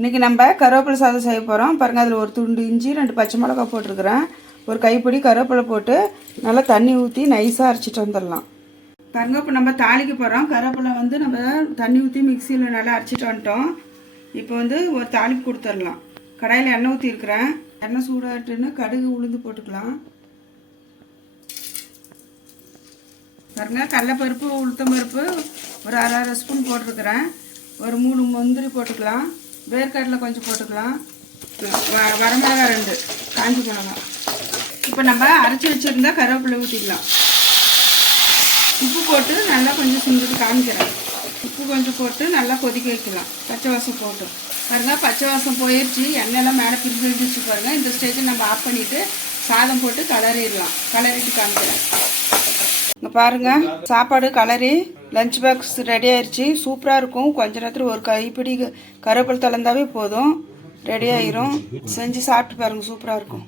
இன்றைக்கி நம்ம கருவேப்பிலை சாதம் செய்ய போகிறோம் பாருங்கள் அதில் ஒரு துண்டு இஞ்சி ரெண்டு பச்சை மிளகா போட்டிருக்கிறேன். ஒரு கைப்பிடி கருவேப்பிலை போட்டு நல்லா தண்ணி ஊற்றி நைஸாக அரைச்சிட்டு வந்துடலாம். பாருங்க இப்போ நம்ம தாளிக்க போகிறோம் கருவேப்பிலை வந்து நம்ம தண்ணி ஊற்றி மிக்சியில் நல்லா அரைச்சிட்டு வந்துட்டோம். இப்போ வந்து ஒரு தாளிப்பு கொடுத்துடலாம். கடாயில் எண்ணெய் ஊற்றிருக்கிறேன் எண்ணெய் சூடாட்டுன்னு கடுகு உளுந்து போட்டுக்கலாம். பாருங்க கடலைப்பருப்பு உளுத்தம் பருப்பு ஒரு அரை அரை ஸ்பூன் போட்டிருக்கிறேன். ஒரு மூணு முந்திரி போட்டுக்கலாம். வேர்க்கடலை கொஞ்சம் போட்டுக்கலாம். வ- ரெண்டு காஞ்சி மிளகா. இப்போ நம்ம அரைச்சி வச்சுருந்தா கருவேப்பிலை ஊற்றிக்கலாம் உப்பு போட்டு நல்லா கொஞ்சம் சிந்துட்டு காமிக்கிறேன். உப்பு கொஞ்சம் போட்டு நல்லா கொதிக்க வைக்கலாம். பச்சை வாசம் போட்டு. பாருங்கள் பச்சை வாசம் போயிடுச்சு எண்ணெயெல்லாம் மேலே பிரிஞ்சு விழுந்துச்சு பாருங்க. இந்த ஸ்டேஜில் நம்ம ஆஃப் பண்ணிவிட்டு சாதம் போட்டு கலரிடலாம். கலரிட்டு காமிக்கிறேன். இங்கே பாருங்க. சாப்பாடு கலரி லஞ்ச் பாக்ஸ் ரெடி ஆயிடுச்சு சூப்பராக இருக்கும். கொஞ்ச நேரத்தில் ஒரு கைப்பிடி கருவேப்பிலை தளர்ந்தாவே போதும். ரெடி ஆயிரும். செஞ்சு சாப்பிட்டு பாருங்க. சூப்பராக இருக்கும்.